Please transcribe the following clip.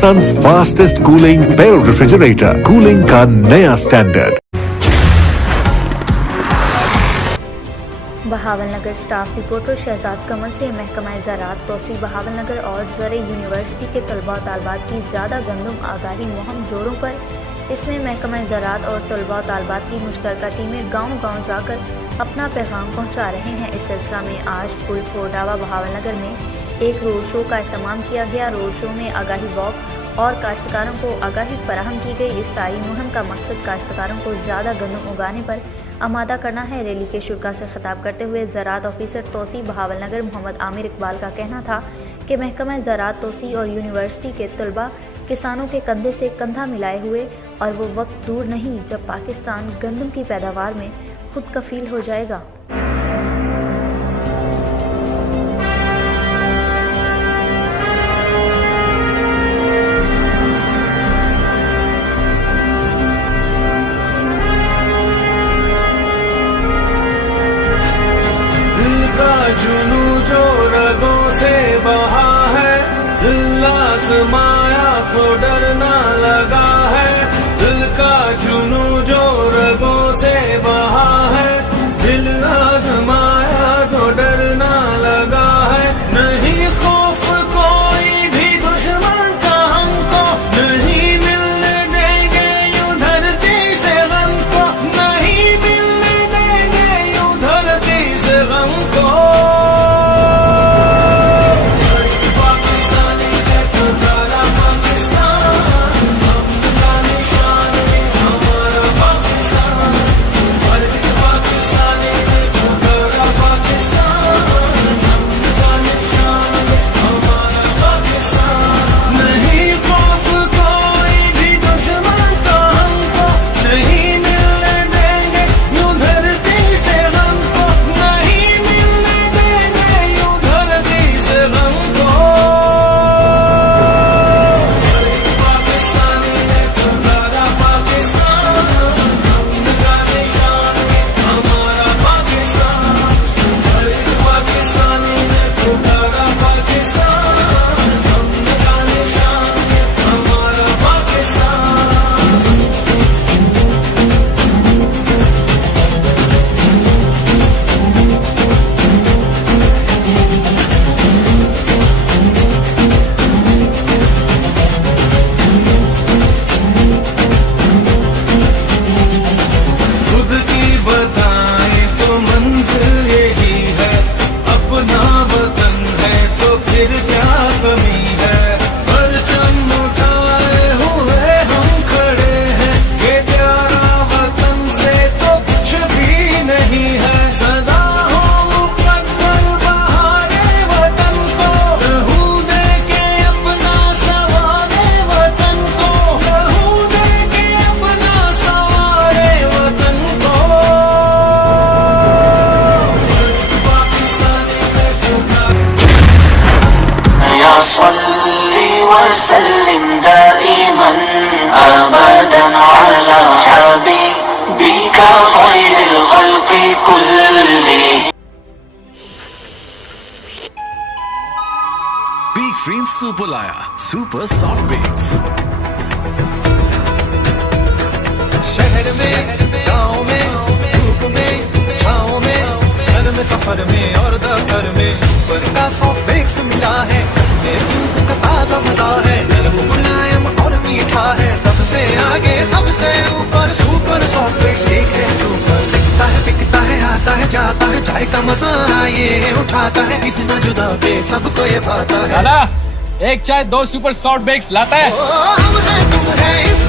Pakistan fastest cooling barrel refrigerator, cooling का नया standard. Bahawalnagar staff reporter Shahzad Kamal से महकमा ज़राअत तोसी बहावलनगर और ज़र यूनिवर्सिटी के तलबा और तालबात की ज़्यादा गंदम आगाही मुहिम जोरों पर। इसमें महकमा ज़राअत और तलबा और तालबात की मुश्तरका टीमें गाँव-गाँव जाकर अपना पैगाम पहुँचा रहे हैं। इस सिलसिला में आज पुल फोरडावा बहावलनगर में एक रोड शो का एहतमाम किया गया। रोड शो में आगाही वॉक और काश्तकारों को आगाही फराहम की गई। इस सारी मुहिम का मकसद काश्तकारों को ज़्यादा गंदम उगाने पर आमादा करना है। रैली के शुरा से खिताब करते हुए ज़राअत ऑफिसर तोसी बहावलनगर मोहम्मद आमिर इकबाल का कहना था कि महकमा ज़राअत तोसी और यूनिवर्सिटी के तलबा किसानों के कंधे से कंधा मिलाए हुए और वो वक्त दूर नहीं जब पाकिस्तान गंदम की पैदावार में खुद कफील हो जाएगा। जुनू जो रगों से बहा है, दिल आज़माया तो डरना लगा है। दिल का जुनू जो रगों से बहा है, दिल आज़माया तो डरना लगा है। नहीं खौफ कोई भी दुश्मन का हमको, नहीं मिलने देंगे यूं धरती से गम को, नहीं मिलने देंगे यूं धरती से गम को। वसल्लिम दाइमन अबदन अला हबीबिका खैरिल खल्क़ि कुल्लिहिम। बीक फ्रीन सुपर लाया, सुपर सॉफ्ट बेक्स। शहर में, गाँव में, धूप में, छाँव में, घर में, सफर में और दफ्तर में सुपर का सॉफ्ट बेक्स मिला है। दूध का ताजा मजा है, नरम मुलायम और मीठा है। सबसे आगे सबसे ऊपर सुपर सॉफ्ट बेक्स केक है। सुपर दिखता है, बिकता है, आता है, जाता है, चाय का मजा ये उठाता है। इतना जुदा के सबको ये पाता है। दादा, एक चाय 2 सुपर सॉफ्ट बेक्स लाता है। हम है, तुम है, इस